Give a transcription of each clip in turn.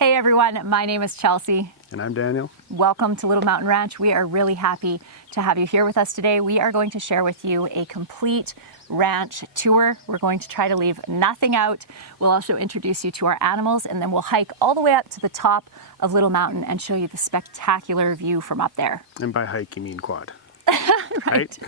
Hey everyone, my name is Chelsea. And I'm Daniel. Welcome to Little Mountain Ranch. We are really happy to have you here with us today. We are going to share with you a complete ranch tour. We're going to try to leave nothing out. We'll also introduce you to our animals, and then we'll hike all the way up to the top of Little Mountain and show you the spectacular view from up there. And by hike, you mean quad. Right?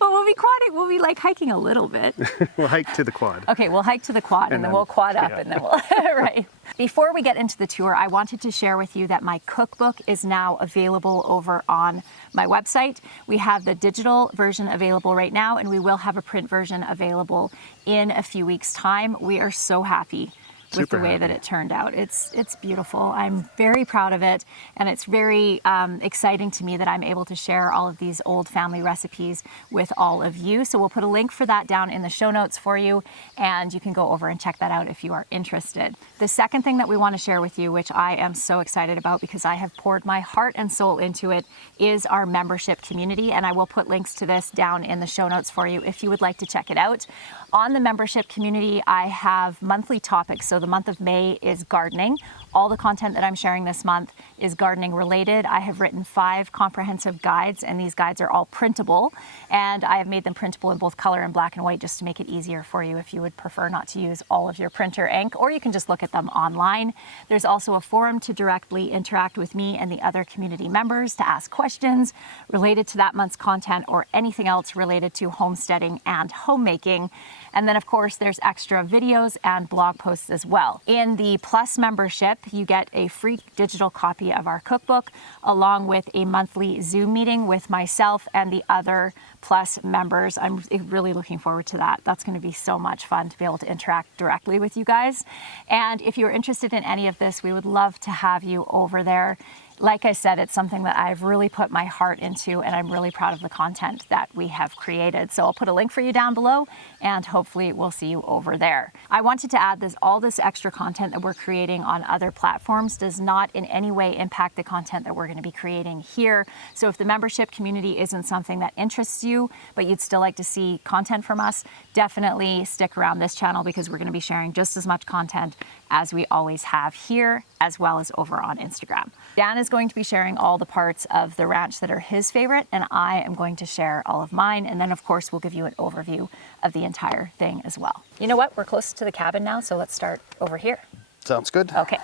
Well, we'll be quadding. We'll be like hiking a little bit. We'll hike to the quad. Okay, we'll hike to the quad and then we'll quad up and then we'll, right. Before we get into the tour, I wanted to share with you that my cookbook is now available over on my website. We have the digital version available right now, and we will have a print version available in a few weeks' time. We are so happy with the way that it turned out. It's beautiful. I'm very proud of it, and it's very exciting to me that I'm able to share all of these old family recipes with all of you. So we'll put a link for that down in the show notes for you, and you can go over and check that out if you are interested. The second thing that we want to share with you, which I am so excited about because I have poured my heart and soul into it, is our membership community, and I will put links to this down in the show notes for you if you would like to check it out. On the membership community, I have monthly topics. So the month of May is gardening. All the content that I'm sharing this month is gardening related. I have written 5 comprehensive guides, and these guides are all printable, and I have made them printable in both color and black and white just to make it easier for you if you would prefer not to use all of your printer ink, or you can just look at them online. There's also a forum to directly interact with me and the other community members to ask questions related to that month's content or anything else related to homesteading and homemaking. And then of course there's extra videos and blog posts as well. In the Plus membership, you get a free digital copy of our cookbook along with a monthly Zoom meeting with myself and the other Plus members. I'm really looking forward to that. That's going to be so much fun to be able to interact directly with you guys. And if you're interested in any of this, we would love to have you over there. Like I said, it's something that I've really put my heart into, and I'm really proud of the content that we have created. So I'll put a link for you down below, and hopefully we'll see you over there. I wanted to add this, all this extra content that we're creating on other platforms does not in any way impact the content that we're going to be creating here. So if the membership community isn't something that interests you, but you'd still like to see content from us, definitely stick around this channel because we're going to be sharing just as much content as we always have here, as well as over on Instagram. Dan is going to be sharing all the parts of the ranch that are his favorite, and I am going to share all of mine. And then of course, we'll give you an overview of the entire thing as well. You know what? We're close to the cabin now, so let's start over here. Sounds good. Okay.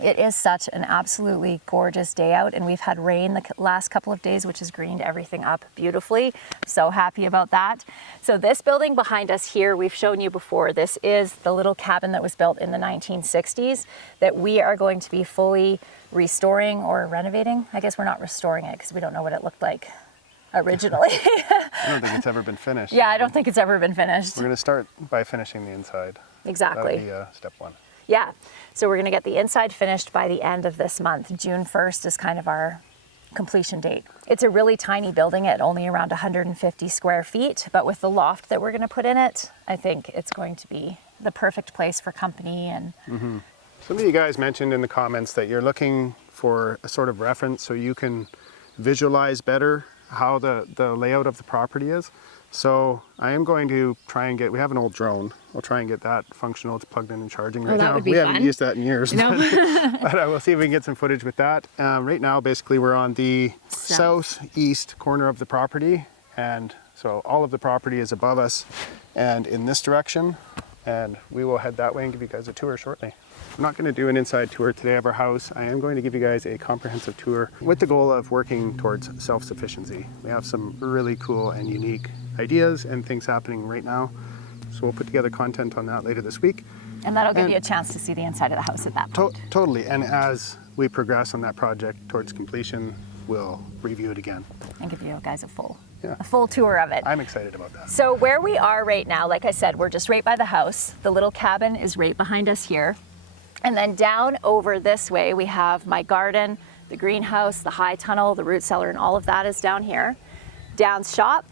It is such an absolutely gorgeous day out, and we've had rain the last couple of days, which has greened everything up beautifully. So happy about that. So this building behind us here, we've shown you before, this is the little cabin that was built in the 1960s that we are going to be fully restoring or renovating. I guess we're not restoring it because we don't know what it looked like originally. I don't think it's ever been finished. Yeah, I don't think it's ever been finished. We're going to start by finishing the inside. Exactly. That'll be step 1. Yeah, so we're going to get the inside finished by the end of this month. June 1st is kind of our completion date. It's a really tiny building at only around 150 square feet, but with the loft that we're going to put in it, I think it's going to be the perfect place for company. And Some of you guys mentioned in the comments that you're looking for a sort of reference so you can visualize better how the layout of the property is. So I am going to try and we have an old drone. I'll try and get that functional. It's plugged in and charging right now. We haven't used that in years. No. But I will see if we can get some footage with that. Right now, basically, we're on the southeast corner of the property. And so all of the property is above us and in this direction. And we will head that way and give you guys a tour shortly. I'm not going to do an inside tour today of our house. I am going to give you guys a comprehensive tour with the goal of working towards self-sufficiency. We have some really cool and unique ideas and things happening right now. So we'll put together content on that later this week. And that'll give you a chance to see the inside of the house at that point. Totally. And as we progress on that project towards completion, we'll review it again. And give you guys a full tour of it. I'm excited about that. So where we are right now, like I said, we're just right by the house. The little cabin is right behind us here. And then down over this way, we have my garden, the greenhouse, the high tunnel, the root cellar, and all of that is down here. Dan's shop,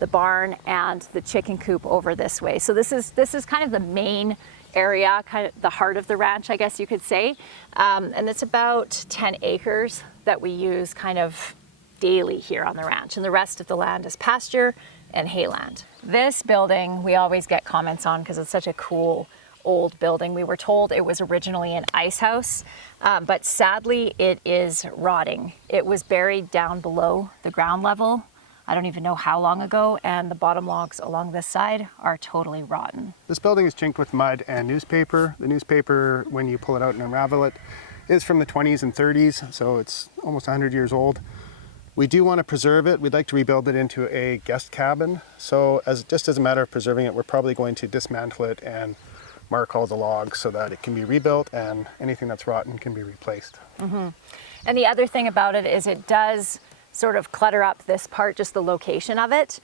the barn, and the chicken coop over this way. So this is kind of the main area, kind of the heart of the ranch, I guess you could say. And it's about 10 acres that we use kind of daily here on the ranch. And the rest of the land is pasture and hayland. This building, we always get comments on because it's such a cool old building. We were told it was originally an ice house, but sadly it is rotting. It was buried down below the ground level. I don't even know how long ago, and the bottom logs along this side are totally rotten. This building is chinked with mud and newspaper. The newspaper, when you pull it out and unravel it, is from the 20s and 30s, so it's almost 100 years old. We do want to preserve it. We'd like to rebuild it into a guest cabin. So just as a matter of preserving it, we're probably going to dismantle it and mark all the logs so that it can be rebuilt and anything that's rotten can be replaced. Mm-hmm. And the other thing about it is it does sort of clutter up this part, just the location of it,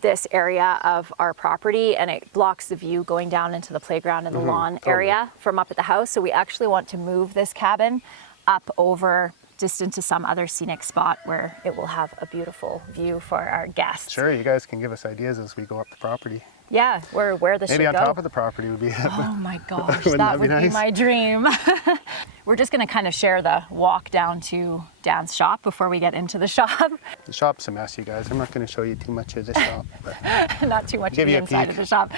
this area of our property, and it blocks the view going down into the playground and the lawn area from up at the house. So we actually want to move this cabin up over just into some other scenic spot where it will have a beautiful view for our guests. Sure, you guys can give us ideas as we go up the property. Yeah, where this should go. Maybe on top of the property would be. Oh my gosh, that would be my dream. We're just going to kind of share the walk down to Dan's shop before we get into the shop. The shop's a mess, you guys. I'm not going to show you too much of the shop. But not too much of give the you a inside peek. of the shop.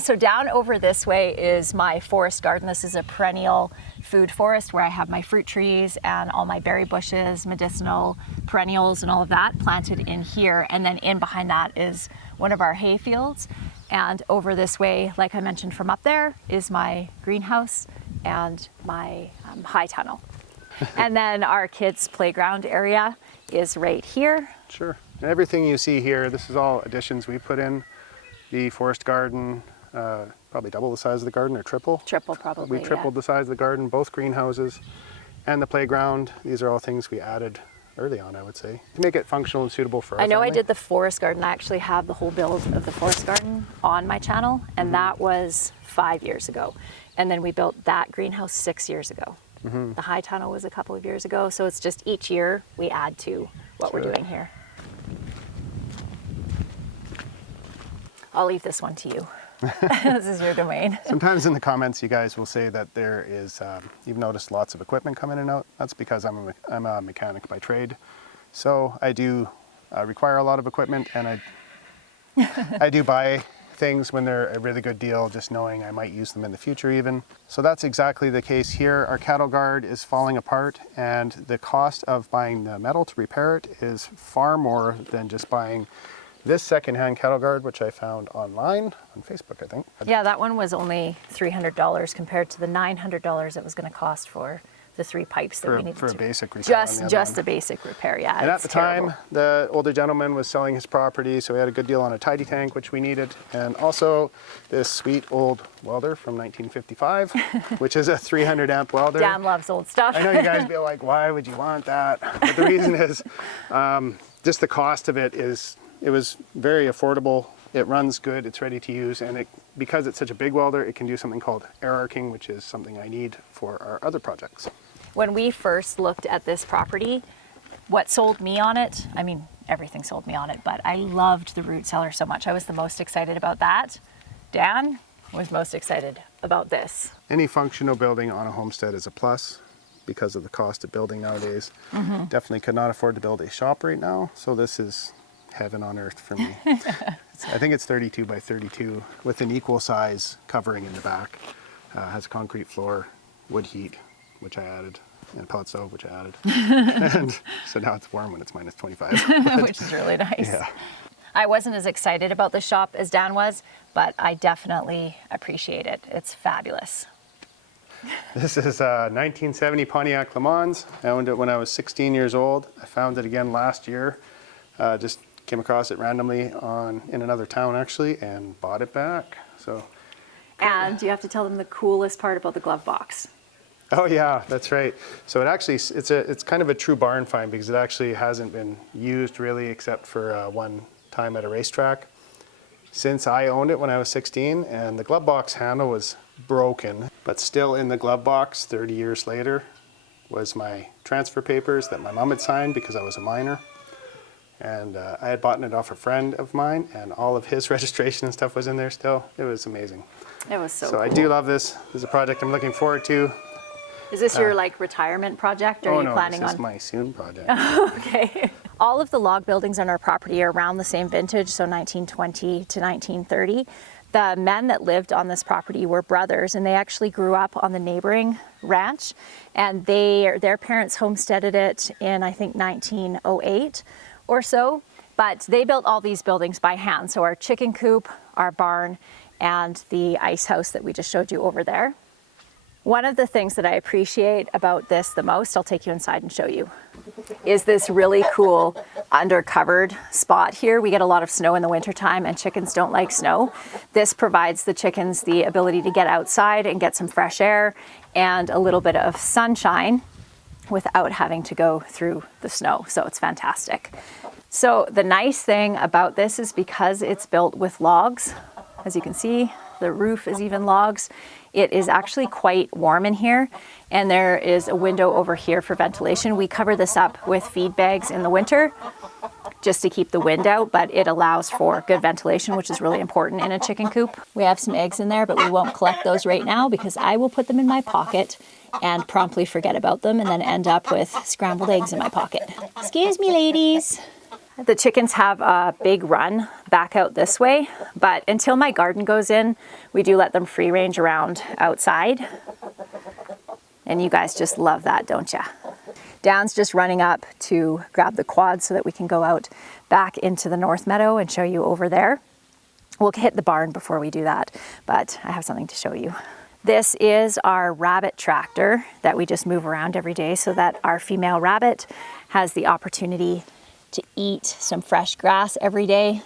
So down over this way is my forest garden. This is a perennial food forest where I have my fruit trees and all my berry bushes, medicinal perennials and all of that planted in here. And then in behind that is one of our hay fields. And over this way, like I mentioned from up there, is my greenhouse and my high tunnel. And then our kids' playground area is right here. Sure. And everything you see here, this is all additions we put in. The forest garden, probably double the size of the garden or triple. Triple probably, We tripled the size of the garden, both greenhouses and the playground. These are all things we added early on, I would say, to make it functional and suitable for our I know family. I did the forest garden. I actually have the whole build of the forest garden on my channel, and that was 5 years ago. And then we built that greenhouse 6 years ago. The high tunnel was a couple of years ago, so it's just each year we add to what we're doing here. I'll leave this one to you. This is your domain. Sometimes in the comments you guys will say that there is, you've noticed lots of equipment come in and out. That's because I'm a mechanic by trade. So I do require a lot of equipment, and I do buy things when they're a really good deal, just knowing I might use them in the future even. So that's exactly the case here. Our cattle guard is falling apart, and the cost of buying the metal to repair it is far more than just buying this secondhand cattle guard, which I found online on Facebook, I think. Yeah, that one was only $300 compared to the $900 it was going to cost for the 3 pipes that we needed for a to. basic repair. on the other Just one. a basic repair, yeah. And at it's the terrible. time, the older gentleman was selling his property, so we had a good deal on a tidy tank, which we needed, and also this sweet old welder from 1955, which is a 300 amp welder. Dan loves old stuff. I know you guys be like, why would you want that? But the reason is just the cost of it was very affordable. It runs good, it's ready to use, and because it's such a big welder, it can do something called air arcing, which is something I need for our other projects. When we first looked at this property, what sold me on it, I mean, everything sold me on it, but I loved the root cellar so much. I was the most excited about that. Dan was most excited about this. Any functional building on a homestead is a plus because of the cost of building nowadays. Definitely could not afford to build a shop right now, so this is heaven on earth for me. I think it's 32 by 32 with an equal size covering in the back. Has a concrete floor, wood heat, which I added, and a pellet stove, which I added. And so now it's warm when it's minus 25. Which is really nice. Yeah. I wasn't as excited about the shop as Dan was, but I definitely appreciate it. It's fabulous. This is a 1970 Pontiac Le Mans. I owned it when I was 16 years old. I found it again last year. Just came across it randomly in another town actually, and bought it back. So. And you have to tell them the coolest part about the glove box. Oh yeah, that's right. So it actually, it's kind of a true barn find because it actually hasn't been used really except for one time at a racetrack since I owned it when I was 16, and the glove box handle was broken, but still in the glove box 30 years later was my transfer papers that my mom had signed because I was a minor. And I had bought it off a friend of mine, and all of his registration and stuff was in there still. It was amazing. It was so So cool. I do love this. This is a project I'm looking forward to. Is this your like retirement project, or are you planning this on? is my soon project. Okay. All of the log buildings on our property are around the same vintage, so 1920 to 1930. The men that lived on this property were brothers, and they actually grew up on the neighboring ranch, and their parents homesteaded it in, I think, 1908 or so. But they built all these buildings by hand. So our chicken coop, our barn, and the ice house that we just showed you over there. One of the things that I appreciate about this the most, I'll take you inside and show you, is this really cool undercovered spot here. We get a lot of snow in the wintertime, and chickens don't like snow. This provides the chickens the ability to get outside and get some fresh air and a little bit of sunshine without having to go through the snow. So it's fantastic. So the nice thing about this is because it's built with logs, as you can see, the roof is even logs. It is actually quite warm in here, and there is a window over here for ventilation. We cover this up with feed bags in the winter just to keep the wind out, but it allows for good ventilation, which is really important in a chicken coop. We have some eggs in there, but we won't collect those right now because I will put them in my pocket and promptly forget about them and then end up with scrambled eggs in my pocket. Excuse me, ladies. The chickens have a big run back out this way, but until my garden goes in, we do let them free range around outside. And you guys just love that, don't ya? Dan's just running up to grab the quad so that we can go out back into the north meadow and show you over there. We'll hit the barn before we do that, but I have something to show you. This is our rabbit tractor that we just move around every day so that our female rabbit has the opportunity to eat some fresh grass every day.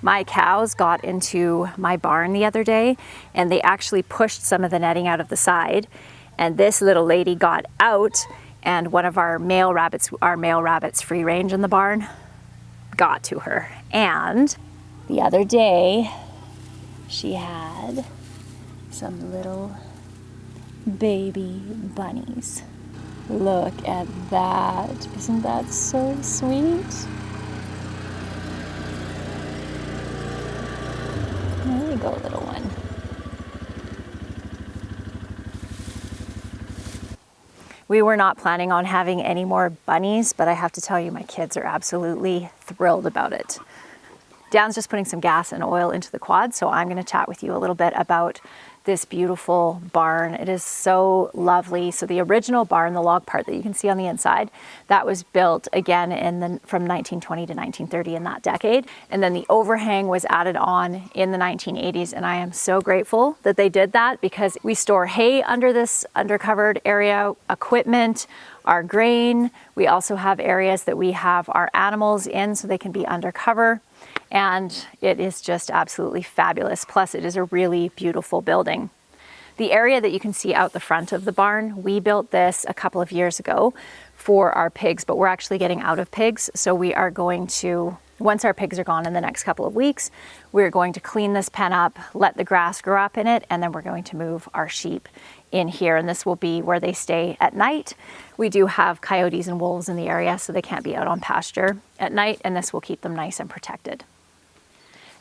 My cows got into my barn the other day, and they actually pushed some of the netting out of the side, and this little lady got out, and one of our male rabbits free range in the barn, got to her. And the other day she had some little baby bunnies. Look at that. Isn't that so sweet? There you go, little one. We were not planning on having any more bunnies, but I have to tell you, my kids are absolutely thrilled about it. Dan's just putting some gas and oil into the quad, so I'm going to chat with you a little bit about this beautiful barn. It is so lovely. So the original barn, the log part that you can see on the inside, that was built again from 1920 to 1930 in that decade. And then the overhang was added on in the 1980s. And I am so grateful that they did that because we store hay under this undercovered area, equipment, our grain. We also have areas that we have our animals in so they can be undercover. And it is just absolutely fabulous. Plus, it is a really beautiful building. The area that you can see out the front of the barn, we built this a couple of years ago for our pigs, but we're actually getting out of pigs. So we are going to, once our pigs are gone in the next couple of weeks, we're going to clean this pen up, let the grass grow up in it, and then we're going to move our sheep in here. And this will be where they stay at night. We do have coyotes and wolves in the area, so they can't be out on pasture at night, and this will keep them nice and protected.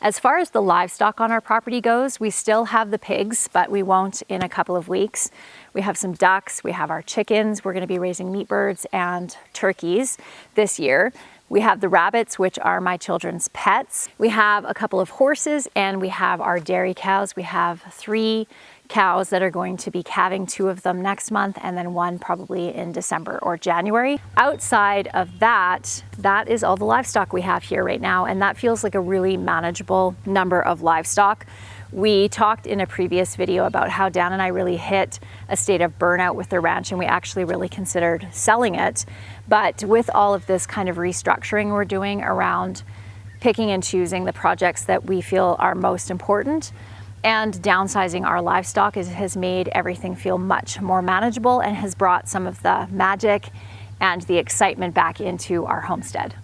As far as the livestock on our property goes, we still have the pigs, but we won't in a couple of weeks. We have some ducks, we have our chickens, we're going to be raising meat birds and turkeys this year. We have the rabbits, which are my children's pets. We have a couple of horses, and we have our dairy cows. We have 3 cows that are going to be calving, 2 of them next month, and then 1 probably in December or January. Outside of that, that is all the livestock we have here right now, and that feels like a really manageable number of livestock. We talked in a previous video about how Dan and I really hit a state of burnout with the ranch, and we actually really considered selling it. But with all of this kind of restructuring we're doing around picking and choosing the projects that we feel are most important, and downsizing our livestock has made everything feel much more manageable and has brought some of the magic and the excitement back into our homestead.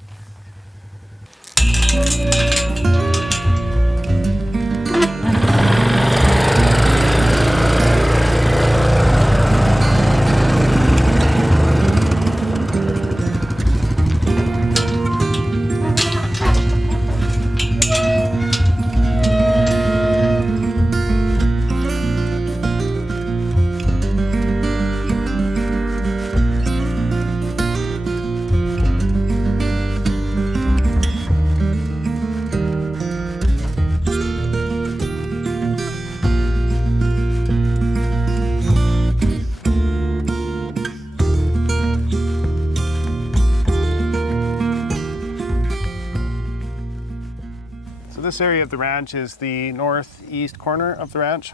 this area of the ranch is the northeast corner of the ranch.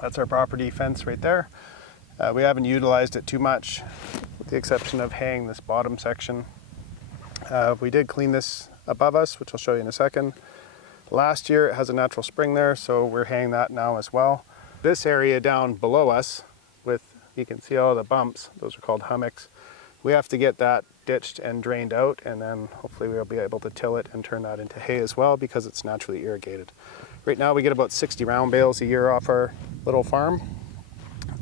That's our property fence right there. We haven't utilized it too much, with the exception of haying this bottom section. We did clean this above us, which I'll show you in a second. Last year it has a natural spring there, so we're haying that now as well. This area down below us, you can see all the bumps, those are called hummocks. We have to get that ditched and drained out, and then hopefully we'll be able to till it and turn that into hay as well, because it's naturally irrigated. Right now we get about 60 round bales a year off our little farm,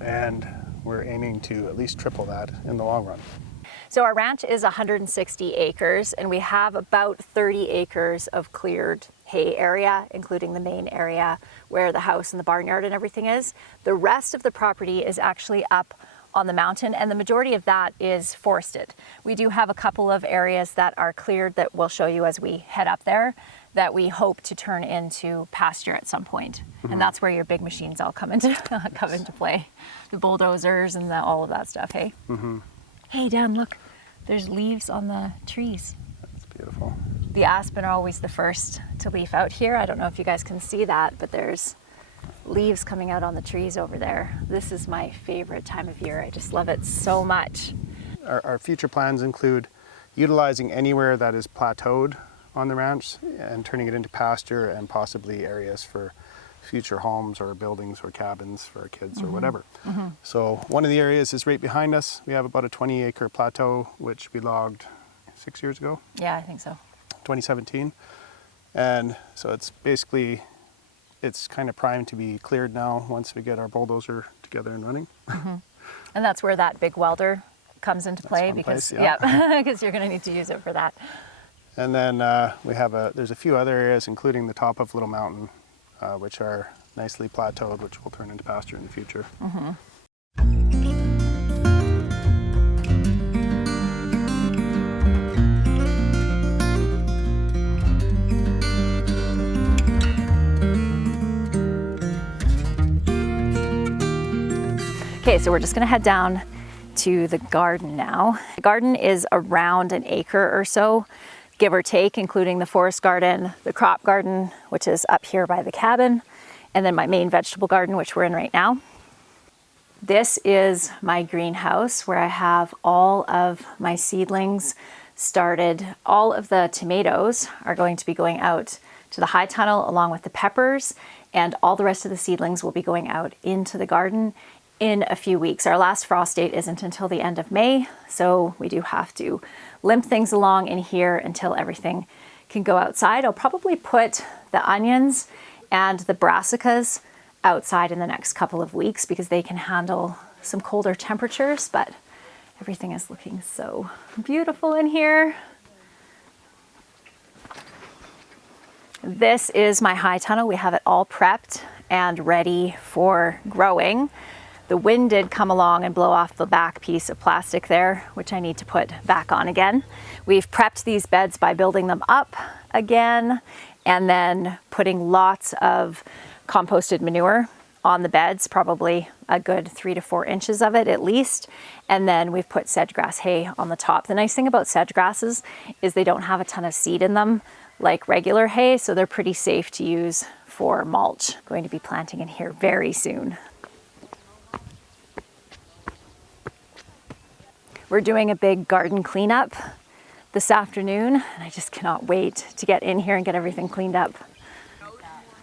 and we're aiming to at least triple that in the long run. So our ranch is 160 acres, and we have about 30 acres of cleared hay area, including the main area where the house and the barnyard and everything is. The rest of the property is actually up on the mountain, and the majority of that is forested. We do have a couple of areas that are cleared that we'll show you as we head up there, that we hope to turn into pasture at some point. And that's where your big machines all come into play. The bulldozers and all of that stuff, hey? Hey, Dan, look, there's leaves on the trees. That's beautiful. The aspen are always the first to leaf out here. I don't know if you guys can see that, but there's leaves coming out on the trees over there. This is my favorite time of year. I just love it so much. Our future plans include utilizing anywhere that is plateaued on the ranch and turning it into pasture, and possibly areas for future homes or buildings or cabins for our kids or whatever. So one of the areas is right behind us. We have about a 20-acre plateau, which we logged 6 years ago. Yeah, I think so. 2017. And so it's basically, it's kind of primed to be cleared now once we get our bulldozer together and running. And that's where that big welder comes into play, because because you're going to need to use it for that. And then there's a few other areas, including the top of Little Mountain, which are nicely plateaued, which will turn into pasture in the future. Okay, so we're just gonna head down to the garden now. The garden is around an acre or so, give or take, including the forest garden, the crop garden, which is up here by the cabin, and then my main vegetable garden, which we're in right now. This is my greenhouse where I have all of my seedlings started. All of the tomatoes are going to be going out to the high tunnel along with the peppers, and all the rest of the seedlings will be going out into the garden in a few weeks. Our last frost date isn't until the end of May, so we do have to limp things along in here until everything can go outside. I'll probably put the onions and the brassicas outside in the next couple of weeks because they can handle some colder temperatures, but everything is looking so beautiful in here. This is my high tunnel. We have it all prepped and ready for growing. The wind did come along and blow off the back piece of plastic there, which I need to put back on again. We've prepped these beds by building them up again and then putting lots of composted manure on the beds, probably a good 3 to 4 inches of it at least. And then we've put sedge grass hay on the top. The nice thing about sedge grasses is they don't have a ton of seed in them like regular hay, so they're pretty safe to use for mulch. Going to be planting in here very soon. We're doing a big garden cleanup this afternoon, and I just cannot wait to get in here and get everything cleaned up.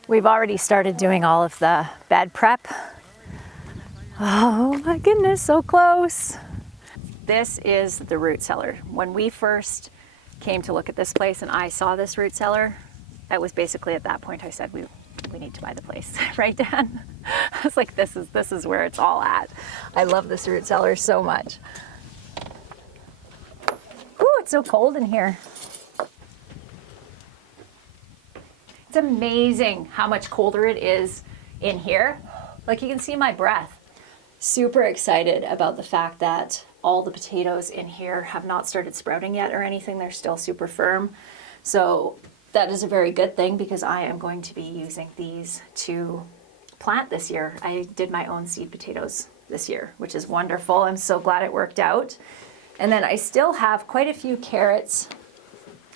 We've already started doing all of the bed prep. Oh my goodness, so close. This is the root cellar. When we first came to look at this place and I saw this root cellar, that was basically at that point I said, we need to buy the place, right, Dan? I was like, this is where it's all at. I love this root cellar so much. Ooh, it's so cold in here. It's amazing how much colder it is in here. Like, you can see my breath. Super excited about the fact that all the potatoes in here have not started sprouting yet or anything. They're still super firm. So that is a very good thing because I am going to be using these to plant this year. I did my own seed potatoes this year, which is wonderful. I'm so glad it worked out. And then I still have quite a few carrots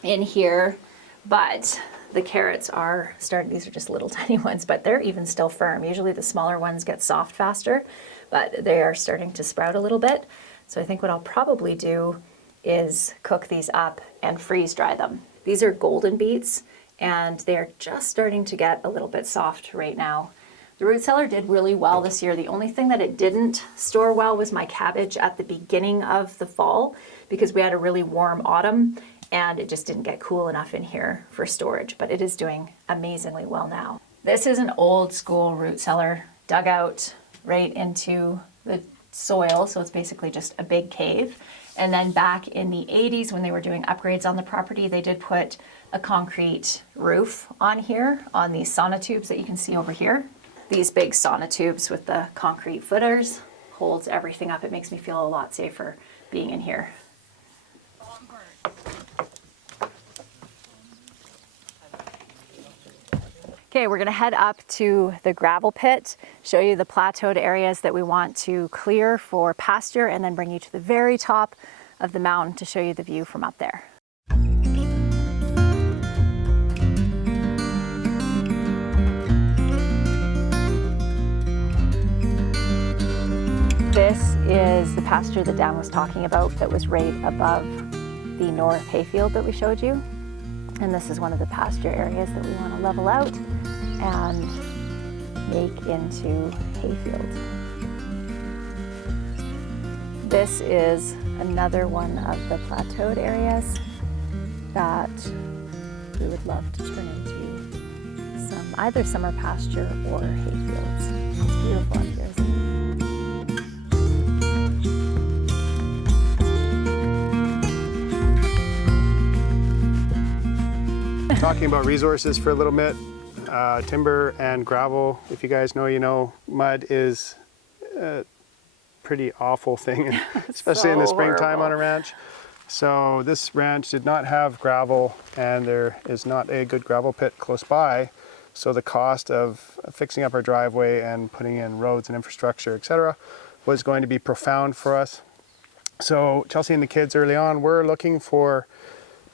in here, but the carrots are starting, these are just little tiny ones, but they're even still firm. Usually the smaller ones get soft faster, but they are starting to sprout a little bit. So I think what I'll probably do is cook these up and freeze dry them. These are golden beets and they're just starting to get a little bit soft right now. The root cellar did really well this year. The only thing that it didn't store well was my cabbage at the beginning of the fall because we had a really warm autumn and it just didn't get cool enough in here for storage, but it is doing amazingly well now. This is an old school root cellar dug out right into the soil, so it's basically just a big cave. And then back in the 80s when they were doing upgrades on the property, they did put a concrete roof on here on these sonotubes that you can see over here. These big sonotubes with the concrete footers holds everything up. It makes me feel a lot safer being in here. Okay, we're gonna head up to the gravel pit, show you the plateaued areas that we want to clear for pasture, and then bring you to the very top of the mountain to show you the view from up there. This is the pasture that Dan was talking about that was right above the north hayfield that we showed you. And this is one of the pasture areas that we want to level out and make into hayfield. This is another one of the plateaued areas that we would love to turn into some either summer pasture or hayfields. It's beautiful up here, isn't it? Talking about resources for a little bit, timber and gravel. If you guys know, you know, mud is a pretty awful thing, especially in the springtime on a ranch. So this ranch did not have gravel and there is not a good gravel pit close by. So the cost of fixing up our driveway and putting in roads and infrastructure, etc., was going to be profound for us. So Chelsea and the kids early on were looking for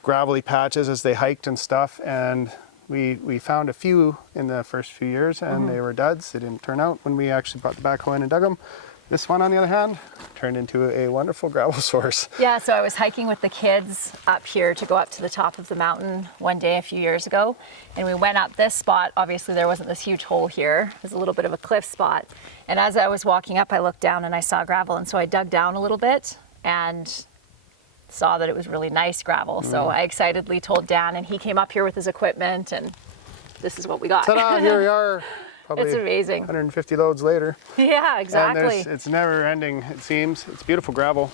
gravelly patches as they hiked and stuff, and we found a few in the first few years and they were duds. They didn't turn out when we actually brought the backhoe in and dug them. This one, on the other hand, turned into a wonderful gravel source. Yeah, so I was hiking with the kids up here to go up to the top of the mountain one day a few years ago, and we went up this spot. Obviously there wasn't this huge hole here. It was a little bit of a cliff spot, and as I was walking up I looked down and I saw gravel, and so I dug down a little bit and saw that it was really nice gravel. So I excitedly told Dan, and he came up here with his equipment, and this is what we got. Ta-da, here we are. Probably it's amazing. 150 loads later. Yeah, exactly. And it's never ending, it seems. It's beautiful gravel.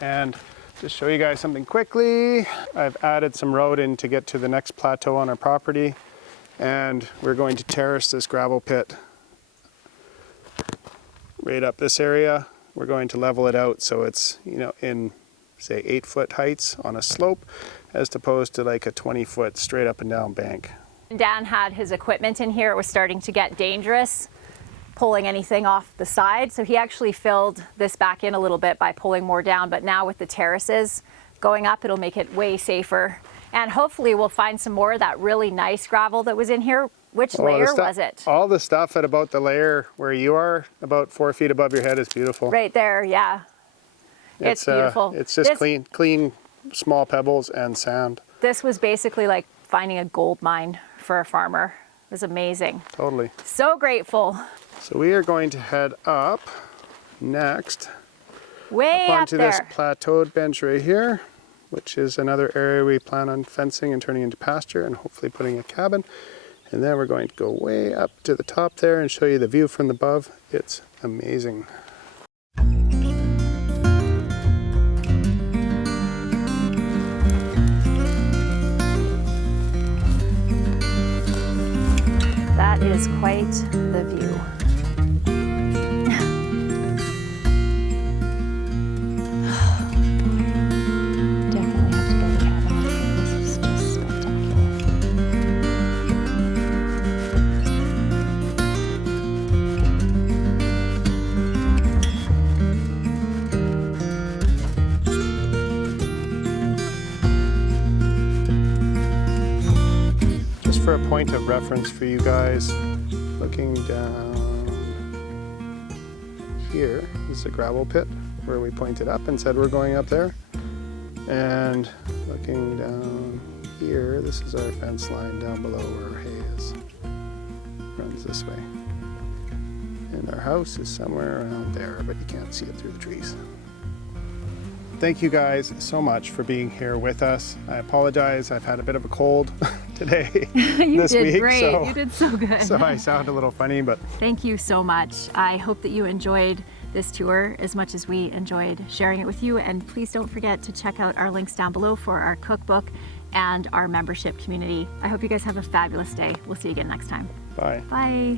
And just show you guys something quickly. I've added some road in to get to the next plateau on our property, and we're going to terrace this gravel pit right up this area. We're going to level it out so it's, you know, in say 8-foot heights on a slope as opposed to like a 20-foot straight up and down bank. Dan had his equipment in here. It was starting to get dangerous pulling anything off the side, so he actually filled this back in a little bit by pulling more down, but now with the terraces going up, it'll make it way safer, and hopefully we'll find some more of that really nice gravel that was in here. Which layer was it? All the stuff at about the layer where you are, about 4 feet above your head, is beautiful. Right there, yeah. It's beautiful. It's just clean, small pebbles and sand. This was basically like finding a gold mine for a farmer. It was amazing. Totally. So grateful. So we are going to head up next. Way up onto there. This plateaued bench right here, which is another area we plan on fencing and turning into pasture and hopefully putting a cabin. And then we're going to go way up to the top there and show you the view from above. It's amazing. That is quite the view. Definitely have to go to the cabin. This is just spectacular. for a point of reference for you guys, looking down here is the gravel pit where we pointed up and said we're going up there. And looking down here, this is our fence line down below where our hay is. Runs this way. And our house is somewhere around there, but you can't see it through the trees. Thank you guys so much for being here with us. I apologize, I've had a bit of a cold today. You this did week, great. so, You did so good. so I sound a little funny, but thank you so much. I hope that you enjoyed this tour as much as we enjoyed sharing it with you. And please don't forget to check out our links down below for our cookbook and our membership community. I hope you guys have a fabulous day. We'll see you again next time. bye. Bye.